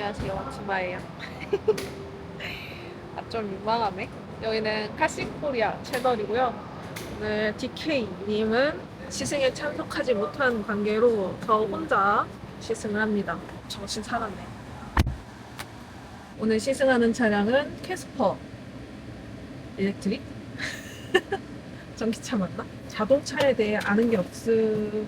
안녕하세요. 주마예요. 좀 민망하네. 여기는 카싱코리아 채널이고요. 오늘 DK님은 시승에 참석하지 못한 관계로 저 혼자 시승을 합니다. 정신 사납네. 오늘 시승하는 차량은 캐스퍼 일렉트릭? 전기차 맞나? 자동차에 대해 아는 게 없으로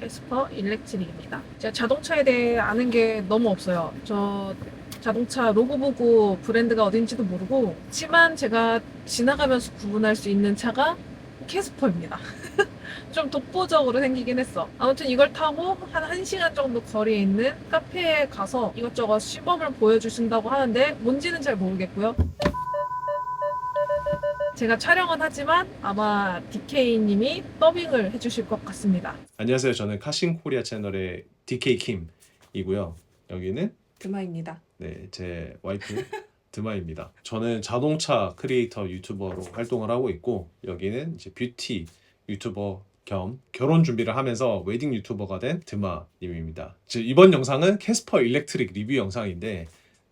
캐스퍼 일렉트릭입니다. 제가 자동차에 대해 아는 게 너무 없어요. 저 자동차 로고 보고 브랜드가 어딘지도 모르고, 하지만 제가 지나가면서 구분할 수 있는 차가 캐스퍼입니다. 좀 독보적으로 생기긴 했어. 아무튼 이걸 타고 한 1시간 정도 거리에 있는 카페에 가서 이것저것 시범을 보여주신다고 하는데 뭔지는 잘 모르겠고요. 제가 촬영은 하지만 아마 DK님이 더빙을 해주실 것 같습니다. 안녕하세요. 저는 카싱 코리아 채널의 DK 킴이고요. 여기는 드마입니다. 제 와이프 드마입니다. 저는 자동차 크리에이터 유튜버로 활동을 하고 있고, 여기는 이제 뷰티 유튜버 겸 결혼 준비를 하면서 웨딩 유튜버가 된 드마님입니다. 이번 영상은 캐스퍼 일렉트릭 리뷰 영상인데,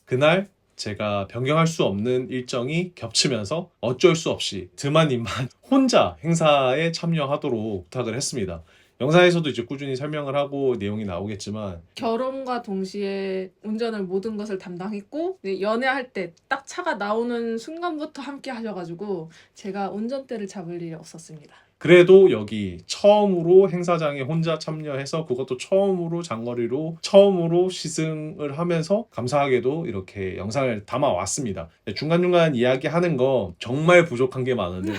그날 제가 변경할 수 없는 일정이 겹치면서 어쩔 수 없이 드마님만 혼자 행사에 참여하도록 부탁을 했습니다. 영상에서도 이제 꾸준히 설명을 하고 내용이 나오겠지만, 결혼과 동시에 운전을 모든 것을 담당했고, 연애할 때 딱 차가 나오는 순간부터 함께 하셔가지고 제가 운전대를 잡을 일이 없었습니다. 그래도 여기 처음으로 행사장에 혼자 참여해서, 그것도 처음으로 장거리로 처음으로 시승을 하면서 감사하게도 이렇게 영상을 담아왔습니다. 중간중간 이야기하는 거 정말 부족한 게 많은데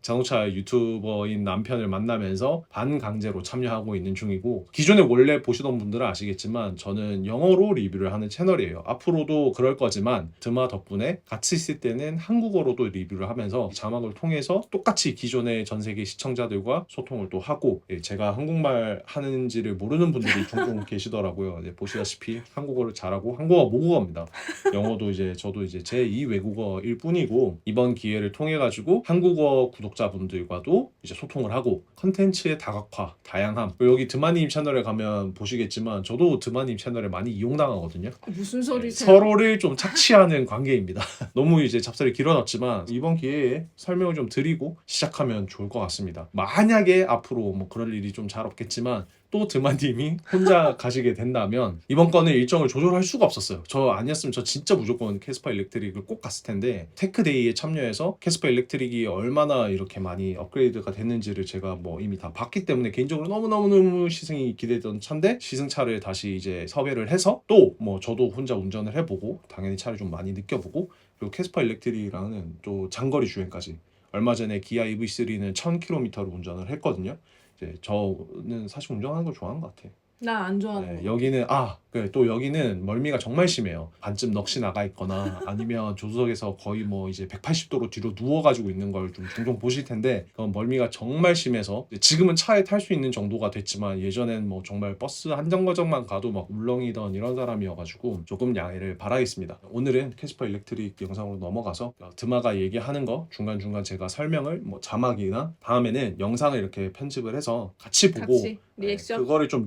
자동차 유튜버인 남편을 만나면서 반강제로 참여하고 있는 중이고, 기존에 원래 보시던 분들은 아시겠지만 저는 영어로 리뷰를 하는 채널이에요. 앞으로도 그럴 거지만 드마 덕분에 같이 있을 때는 한국어로도 리뷰를 하면서 자막을 통해서 똑같이 기존의 전 세계 시청자들과 소통을 또 하고, 제가 한국말 하는지를 모르는 분들이 종종 계시더라고요. 보시다시피 한국어를 잘하고, 한국어 모국어입니다. 영어도 이제 저도 이제 제2 외국어일 뿐이고, 이번 기회를 통해 가지고 한국어 구독자분들과도 이제 소통을 하고, 컨텐츠의 다각화, 다양함. 여기 드마님 채널에 가면 보시겠지만 저도 드마님 채널에 많이 이용당하거든요. 무슨 소리세요? 서로를 좀 착취하는 관계입니다. 너무 이제 잡설이 길어졌지만 이번 기회에 설명을 좀 드리고 시작하면 좋을 것 같습니다. 만약에 앞으로 뭐 그럴 일이 좀 잘 없겠지만 또 드마님이 혼자 가시게 된다면 이번 건은 일정을 조절할 수가 없었어요. 저 아니었으면 저 진짜 무조건 캐스퍼 일렉트릭을 꼭 갔을 텐데, 테크데이에 참여해서 캐스퍼 일렉트릭이 얼마나 이렇게 많이 업그레이드가 됐는지를 제가 뭐 이미 다 봤기 때문에 개인적으로 너무너무 시승이 기대되던 차인데, 시승차를 다시 이제 섭외를 해서 또 뭐 저도 혼자 운전을 해보고 당연히 차를 좀 많이 느껴보고, 그리고 캐스퍼 일렉트릭이랑은 또 장거리 주행까지, 얼마 전에 기아 EV3는 1000km를 운전을 했거든요. 이제 저는 사실 운전하는 걸 좋아하는 것 같아. 나 안 좋아하는 거. 여기는 그래, 또 여기는 멀미가 정말 심해요. 반쯤 넋이 나가 있거나 아니면 조수석에서 거의 뭐 이제 180도로 뒤로 누워가지고 있는 걸 좀 종종 보실 텐데, 그건 멀미가 정말 심해서 지금은 차에 탈 수 있는 정도가 됐지만 예전엔 뭐 정말 버스 한 정거장만 가도 막 울렁이던 이런 사람이어가지고 조금 양해를 바라겠습니다. 오늘은 캐스퍼 일렉트릭 영상으로 넘어가서 드마가 얘기하는 거 중간중간 제가 설명을 뭐 자막이나 다음에는 영상을 이렇게 편집을 해서 같이 보고, 같이 리액션? 그거를 좀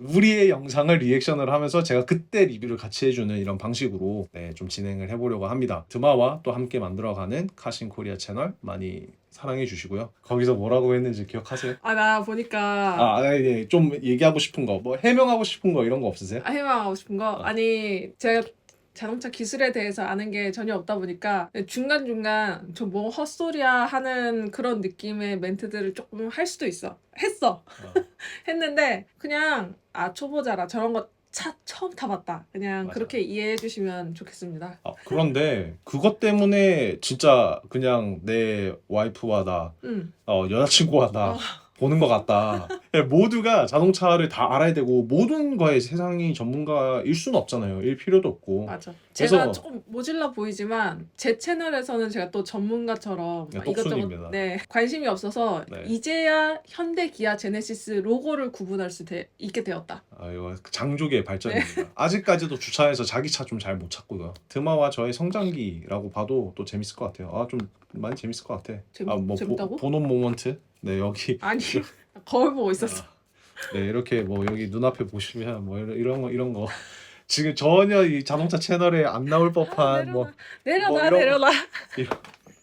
우리의 영상을 리액션을 하면서 제가 그때 리뷰를 같이 해주는 이런 방식으로 좀 진행을 해보려고 합니다. 드마와 또 함께 만들어가는 카신 코리아 채널 많이 사랑해 주시고요. 거기서 뭐라고 했는지 기억하세요? 나 보니까 좀 얘기하고 싶은 거, 뭐 해명하고 싶은 거 이런 거 없으세요? 해명하고 싶은 거? 아니, 제가 자동차 기술에 대해서 아는 게 전혀 없다 보니까 중간중간 저 뭐 헛소리야 하는 그런 느낌의 멘트들을 조금 할 수도 있어. 했어. 했는데 그냥 초보자라 저런 거 차 처음 타봤다. 그냥 맞아. 그렇게 이해해 주시면 좋겠습니다. 그런데 그것 때문에 진짜 그냥 내 와이프와 나, 응. 여자친구와 나 보는 것 같다. 모두가 자동차를 다 알아야 되고 모든 거에 세상이 전문가일 수는 없잖아요. 일 필요도 없고. 맞아. 그래서 제가 조금 모질라 보이지만 제 채널에서는 제가 또 전문가처럼 네, 이것저것 똑순입니다. 관심이 없어서 네. 이제야 현대 기아 제네시스 로고를 구분할 수 있게 되었다. 이거 장족의 발전입니다. 아직까지도 주차해서 자기 차 좀 잘 못 찾고요. 드마와 저의 성장기라고 봐도 또 재밌을 것 같아요. 좀 많이 재밌을 것 같아. 재밌다고? 보는 모먼트. 네, 여기 아니, 거울 보고 있었어. 네, 이렇게 뭐 여기 눈앞에 보시면 뭐 이런 거 지금 전혀 이 자동차 채널에 안 나올 법한 뭐 내려놔 뭐 이런- 내려놔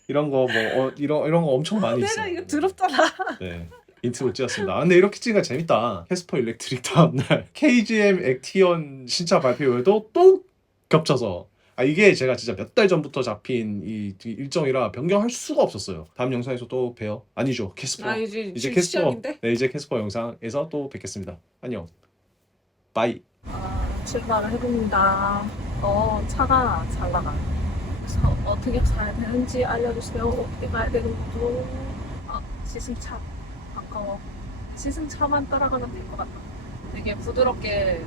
이런 거 뭐 이런 거 엄청 많이 내려 있어요. 이거 더럽잖아. 네. 인트로 찍었습니다. 아, 근데 이렇게 찍으니까 재밌다. 캐스퍼 일렉트릭 다음날 KGM 액티언 신차 발표회도 또 겹쳐서 이게 제가 진짜 몇 달 전부터 잡힌 이 일정이라 변경할 수가 없었어요. 다음 영상에서 또 봬요. 아니죠. 캐스퍼. 이제 이제 지금 캐스퍼. 시작인데? 네, 이제 캐스퍼 영상에서 또 뵙겠습니다. 안녕. 바이. 출발을 해봅니다. 차가 잘 나가. 그래서 어떻게 가야 되는지 알려주세요. 어떻게 가야 되는 거죠? 시승차. 아까워. 시승차만 따라가면 될 것 같아. 되게 부드럽게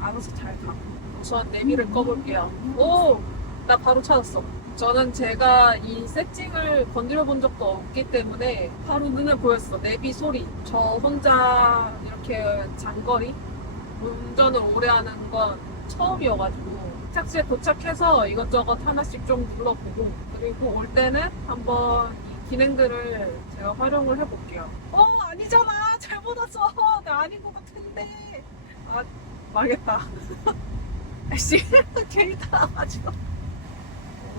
알아서 잘 가. 우선 내비를 꺼볼게요. 오! 나 바로 찾았어. 저는 제가 이 세팅을 건드려 본 적도 없기 때문에 바로 눈에 보였어. 내비 소리. 저 혼자 이렇게 장거리 운전을 오래 하는 건 처음이어가지고 택시에 도착해서 이것저것 하나씩 좀 눌러보고 그리고 올 때는 한번 이 기능들을 제가 활용을 해볼게요. 아니잖아. 잘못 왔어. 나 아닌 것 같은데. 망했다. 아씨 괜히 따라가지고.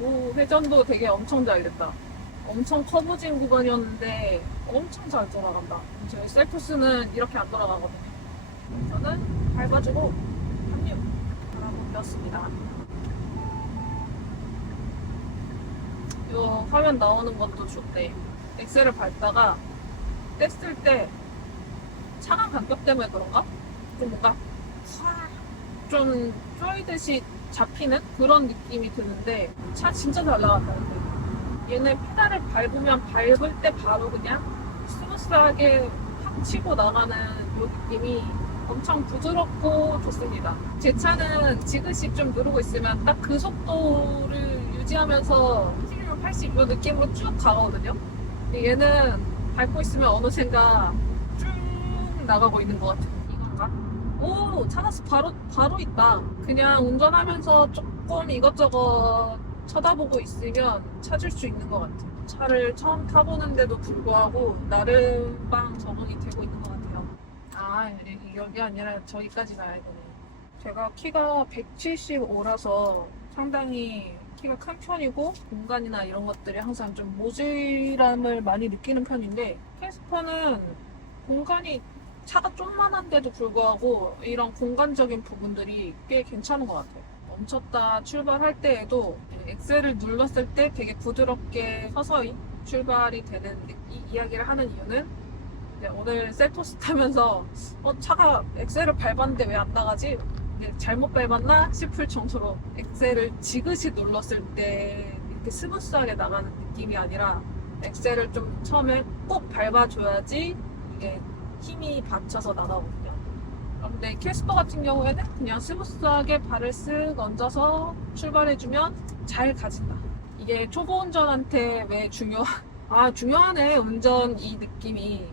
오, 회전도 되게 엄청 잘 됐다. 엄청 커브진 구간이었는데 엄청 잘 돌아간다. 저희 셀프스는 이렇게 안 돌아가거든요. 저는 밟아주고 합류 바라보고 꼈습니다. 요 화면 나오는 것도 좋대. 엑셀을 밟다가 뗐을 때 차간 간격 때문에 그런가? 좀 뭔가 좀 쪼이듯이 잡히는 그런 느낌이 드는데 차 진짜 잘 나갔다. 근데 얘는 페달을 밟으면 밟을 때 바로 그냥 스무스하게 확 치고 나가는 요 느낌이 엄청 부드럽고 좋습니다. 제 차는 지그시 좀 누르고 있으면 딱 그 속도를 유지하면서 70, 80 요 느낌으로 쭉 가거든요. 근데 얘는 밟고 있으면 어느샌가 쭉 나가고 있는 것 같아요. 이건가? 오, 찾았어. 바로 있다. 그냥 운전하면서 조금 이것저것 쳐다보고 있으면 찾을 수 있는 것 같아요. 차를 처음 타보는데도 불구하고 나름방 적응이 되고 있는 것 같아요. 여기 아니라 저기까지 가야 되네. 제가 키가 175라서 상당히 키가 큰 편이고 공간이나 이런 것들이 항상 좀 모질함을 많이 느끼는 편인데 캐스퍼는 공간이 차가 좀만한데도 불구하고 이런 공간적인 부분들이 꽤 괜찮은 것 같아요. 멈췄다 출발할 때에도 엑셀을 눌렀을 때 되게 부드럽게 서서히 출발이 되는 이 이야기를 하는 이유는 오늘 셀토스 타면서 차가 엑셀을 밟았는데 왜 안 나가지? 잘못 밟았나 싶을 정도로 엑셀을 지그시 눌렀을 때 이렇게 스무스하게 나가는 느낌이 아니라 엑셀을 좀 처음에 꼭 밟아줘야지 이게 힘이 받쳐서 나가거든요. 그런데 캐스퍼 같은 경우에는 그냥 스무스하게 발을 쓱 얹어서 출발해주면 잘 가진다. 이게 초보 운전한테 왜 중요하네 운전 이 느낌이.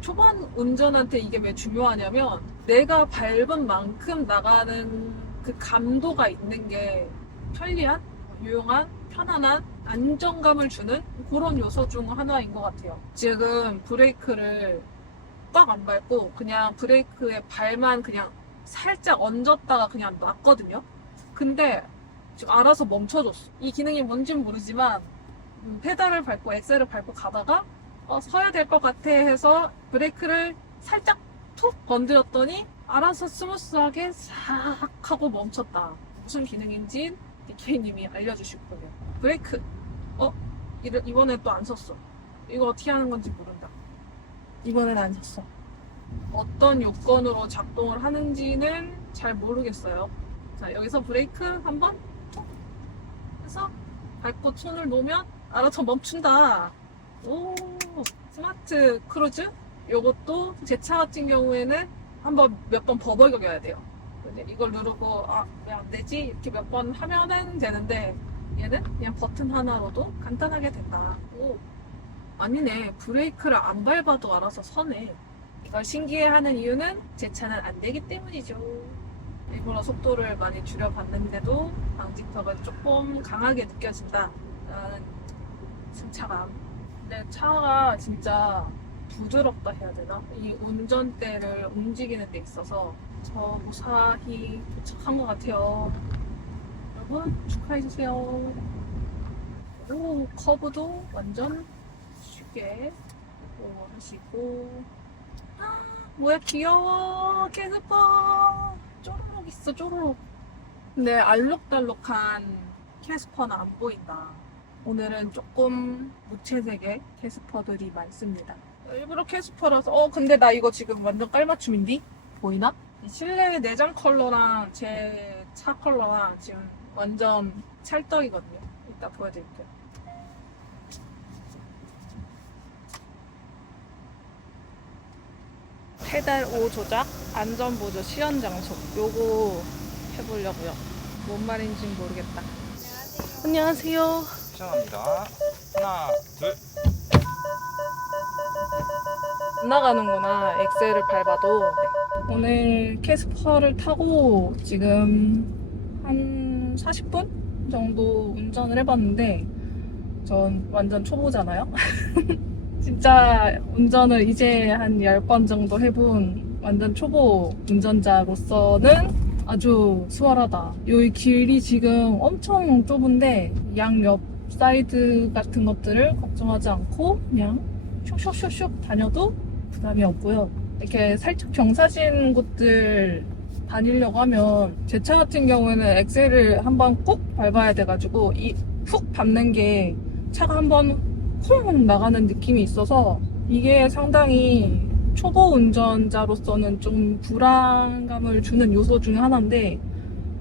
초반 운전한테 이게 왜 중요하냐면 내가 밟은 만큼 나가는 그 감도가 있는 게 편리한, 유용한, 편안한 안정감을 주는 그런 요소 중 하나인 것 같아요. 지금 브레이크를 꽉 안 밟고 그냥 브레이크에 발만 그냥 살짝 얹었다가 그냥 놨거든요. 근데 지금 알아서 멈춰줬어. 이 기능이 뭔진 모르지만 페달을 밟고 엑셀을 밟고 가다가 서야 될 것 같아 해서 브레이크를 살짝 툭 건드렸더니 알아서 스무스하게 싹 하고 멈췄다. 무슨 기능인지 DK님이 알려주실 거예요. 브레이크 이번에 또 안 섰어. 이거 어떻게 하는 건지 모른다. 이번엔 안 섰어. 어떤 요건으로 작동을 하는지는 잘 모르겠어요. 자, 여기서 브레이크 한번 툭 해서 밟고 손을 놓으면 알아서 멈춘다. 오, 스마트 크루즈? 요것도 제 차 같은 경우에는 한번 몇 번 버벅여야 돼요. 이걸 누르고 왜 안 되지? 이렇게 몇 번 하면은 되는데 얘는 그냥 버튼 하나로도 간단하게 된다. 오, 아니네. 브레이크를 안 밟아도 알아서 서네. 이걸 신기해하는 이유는 제 차는 안 되기 때문이죠. 일부러 속도를 많이 줄여봤는데도 방지턱은 조금 강하게 느껴진다 라는 승차감. 근데 차가 진짜 부드럽다 해야 되나? 이 운전대를 움직이는 데 있어서 저 무사히 도착한 것 같아요. 여러분 축하해주세요. 오, 커브도 완전 쉽게 할 수 있고. 아, 뭐야 귀여워. 캐스퍼 쪼르륵 있어 쪼르륵. 근데 알록달록한 캐스퍼는 안 보인다. 오늘은 조금 무채색의 캐스퍼들이 많습니다. 일부러 캐스퍼라서 근데 나 이거 지금 완전 깔맞춤인디? 보이나? 이 실내 내장 컬러랑 제 차 컬러랑 지금 완전 찰떡이거든요. 이따 보여드릴게요. 페달 5 조작, 안전보조 시연 장소 요거 해보려고요. 뭔 말인지 모르겠다. 안녕하세요. 시작합니다. 하나, 둘. 안 나가는구나. 엑셀을 밟아도. 오늘 캐스퍼를 타고 지금 한 40분 정도 운전을 해봤는데 전 완전 초보잖아요. 진짜 운전을 이제 한 10번 정도 해본 완전 초보 운전자로서는 아주 수월하다. 여기 길이 지금 엄청 좁은데 양옆 사이드 같은 것들을 걱정하지 않고 그냥 슉슉슉슉 다녀도 부담이 없고요. 이렇게 살짝 경사진 곳들 다니려고 하면 제 차 같은 경우에는 엑셀을 한번 꾹 밟아야 돼가지고 이 훅 밟는 게 차가 한번 콩 나가는 느낌이 있어서 이게 상당히 초보 운전자로서는 좀 불안감을 주는 요소 중에 하나인데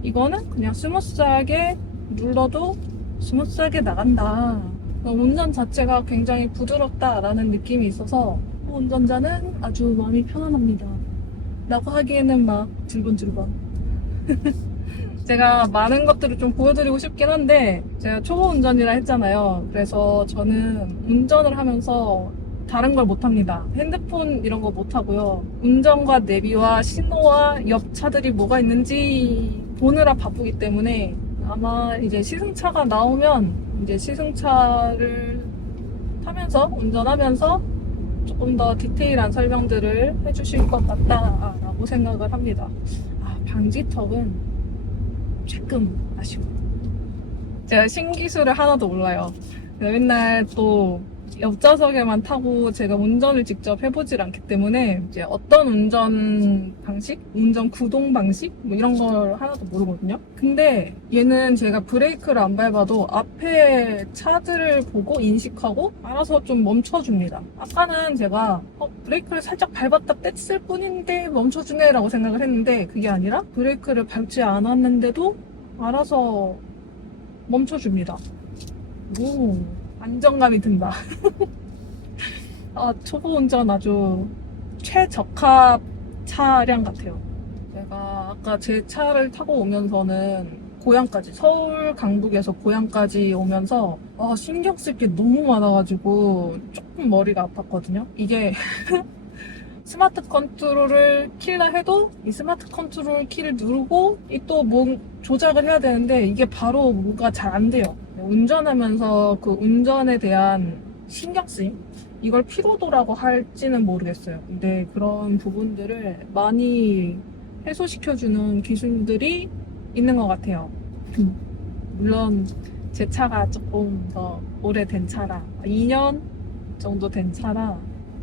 이거는 그냥 스무스하게 눌러도 스무스하게 나간다. 운전 자체가 굉장히 부드럽다라는 느낌이 있어서 운전자는 아주 마음이 편안합니다. 라고 하기에는 막 질펀질펀. 제가 많은 것들을 좀 보여드리고 싶긴 한데 제가 초보 운전이라 했잖아요. 그래서 저는 운전을 하면서 다른 걸 못합니다. 핸드폰 이런 거 못하고요. 운전과 내비와 신호와 옆 차들이 뭐가 있는지 보느라 바쁘기 때문에 아마 이제 시승차가 나오면 이제 시승차를 타면서 운전하면서 조금 더 디테일한 설명들을 해주실 것 같다라고 생각을 합니다. 방지턱은 조금 아쉬워. 제가 신기술을 하나도 몰라요. 맨날 또 옆좌석에만 타고 제가 운전을 직접 해보질 않기 때문에 이제 어떤 운전 방식, 운전 구동 방식 뭐 이런 걸 하나도 모르거든요. 근데 얘는 제가 브레이크를 안 밟아도 앞에 차들을 보고 인식하고 알아서 좀 멈춰줍니다. 아까는 제가 브레이크를 살짝 밟았다 뗐을 뿐인데 멈춰주네 라고 생각을 했는데 그게 아니라 브레이크를 밟지 않았는데도 알아서 멈춰줍니다. 오, 안정감이 든다. 초보 운전 아주 최적합 차량 같아요. 제가 아까 제 차를 타고 오면서는 고향까지, 서울 강북에서 고향까지 오면서 신경 쓸 게 너무 많아가지고 조금 머리가 아팠거든요. 이게 스마트 컨트롤을 킬라 해도 이 스마트 컨트롤 키를 누르고 또 뭐 조작을 해야 되는데 이게 바로 뭐가 잘 안 돼요. 운전하면서 그 운전에 대한 신경쓰임? 이걸 피로도라고 할지는 모르겠어요. 근데 그런 부분들을 많이 해소시켜주는 기술들이 있는 것 같아요. 물론 제 차가 조금 더 오래된 차라 2년 정도 된 차라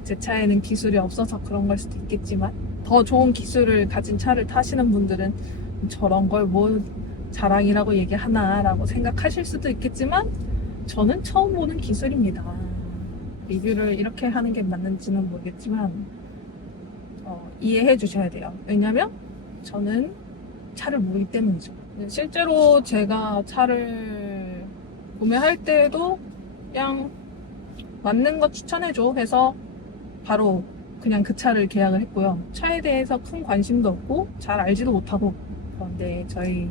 제 차에는 기술이 없어서 그런 걸 수도 있겠지만 더 좋은 기술을 가진 차를 타시는 분들은 저런 걸 뭐 자랑이라고 얘기하나 라고 생각하실 수도 있겠지만 저는 처음 보는 기술입니다. 리뷰를 이렇게 하는 게 맞는지는 모르겠지만 이해해 주셔야 돼요. 왜냐면 저는 차를 모르기 때문이죠. 실제로 제가 차를 구매할 때도 그냥 맞는 거 추천해줘 해서 바로 그냥 그 차를 계약을 했고요. 차에 대해서 큰 관심도 없고 잘 알지도 못하고 그런데 저희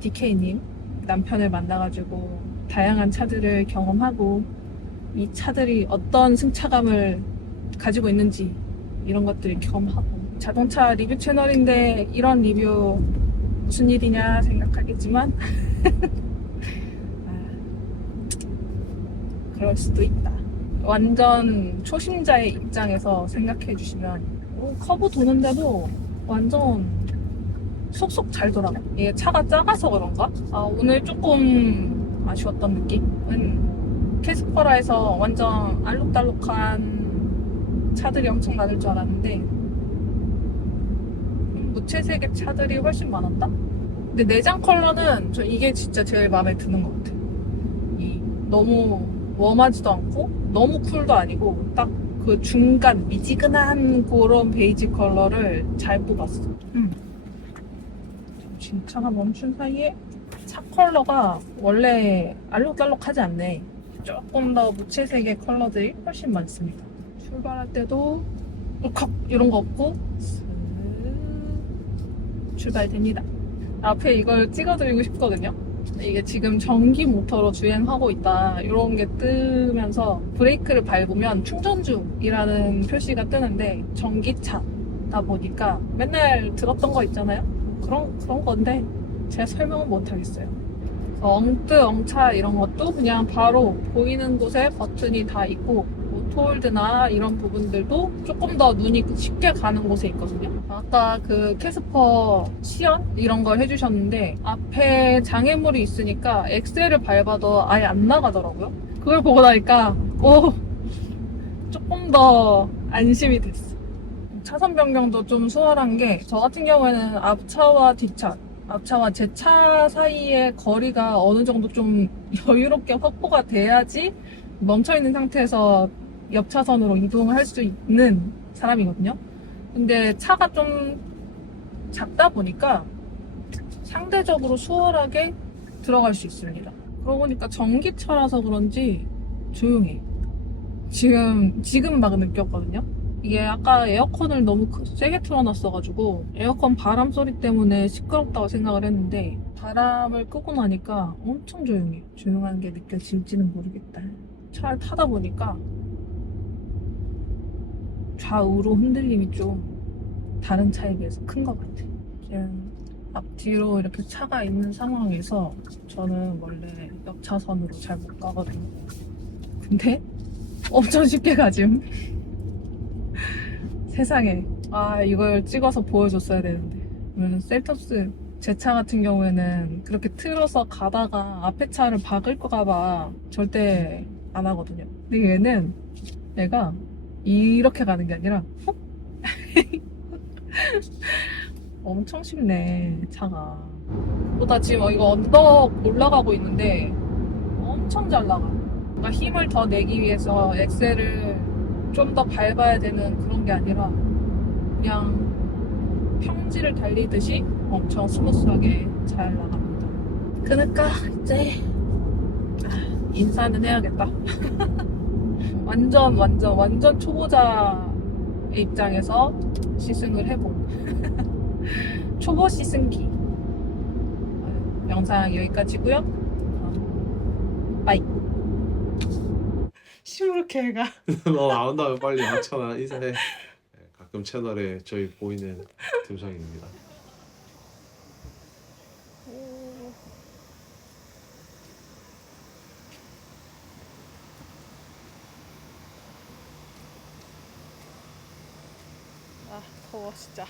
DK님 남편을 만나가지고 다양한 차들을 경험하고 이 차들이 어떤 승차감을 가지고 있는지 이런 것들을 경험하고 자동차 리뷰 채널인데 이런 리뷰 무슨 일이냐 생각하겠지만 그럴 수도 있다. 완전 초심자의 입장에서 생각해 주시면 커브 도는데도 완전 속속 잘 돌아가. 이게 차가 작아서 그런가? 오늘 조금 아쉬웠던 느낌은 캐스퍼라에서 완전 알록달록한 차들이 엄청 많을 줄 알았는데 무채색의 차들이 훨씬 많았다? 근데 내장 컬러는 저 이게 진짜 제일 마음에 드는 것 같아요. 너무 웜하지도 않고 너무 쿨도 아니고 딱 그 중간 미지근한 그런 베이지 컬러를 잘 뽑았어. 잠시 차가 멈춘 사이에 차 컬러가 원래 알록달록하지 않네. 조금 더 무채색의 컬러들이 훨씬 많습니다. 출발할 때도 울컥 이런 거 없고 슥 출발됩니다. 앞에 이걸 찍어드리고 싶거든요. 이게 지금 전기 모터로 주행하고 있다 이런 게 뜨면서 브레이크를 밟으면 충전 중이라는 표시가 뜨는데 전기차다 보니까 맨날 들었던 거 있잖아요. 그런 건데 제가 설명은 못 하겠어요. 엉뜨엉차 이런 것도 그냥 바로 보이는 곳에 버튼이 다 있고 톨드나 이런 부분들도 조금 더 눈이 쉽게 가는 곳에 있거든요. 아까 그 캐스퍼 시연 이런 걸 해주셨는데 앞에 장애물이 있으니까 엑셀을 밟아도 아예 안 나가더라고요. 그걸 보고 나니까 조금 더 안심이 됐어. 차선 변경도 좀 수월한 게 저 같은 경우에는 앞차와 뒷차 앞차와 제 차 사이의 거리가 어느 정도 좀 여유롭게 확보가 돼야지 멈춰있는 상태에서 옆 차선으로 이동을 할 수 있는 사람이거든요. 근데 차가 좀 작다 보니까 상대적으로 수월하게 들어갈 수 있습니다. 그러고 보니까 전기차라서 그런지 조용해. 지금 막 느꼈거든요. 이게 아까 에어컨을 너무 세게 틀어놨어가지고 에어컨 바람 소리 때문에 시끄럽다고 생각을 했는데 바람을 끄고 나니까 엄청 조용해. 조용한 게 느껴질지는 모르겠다. 차를 타다 보니까 좌우로 흔들림이 좀 다른 차에 비해서 큰 것 같아. 지금 앞뒤로 이렇게 차가 있는 상황에서 저는 원래 옆차선으로 잘 못 가거든요. 근데 엄청 쉽게 가짐. 세상에. 이걸 찍어서 보여줬어야 되는데. 그러면 셀톱스 제 차 같은 경우에는 그렇게 틀어서 가다가 앞에 차를 박을까봐 절대 안 하거든요. 근데 얘가 이렇게 가는 게 아니라 훅 엄청 쉽네 차가. 나 지금 이거 언덕 올라가고 있는데 엄청 잘 나가. 그러니까 힘을 더 내기 위해서 엑셀을 좀 더 밟아야 되는 그런 게 아니라 그냥 평지를 달리듯이 엄청 스무스하게 잘 나갑니다. 그러니까 이제 인사는 해야겠다. 완전 초보자의 입장에서 시승을 해본 초보 시승기. 영상 여기까지고요. 빠이. 시무룩해 해가. 너 나온 다음에 빨리 하찮아 인사해. 가끔 채널에 저희 보이는 듬성입니다. 더워 진짜.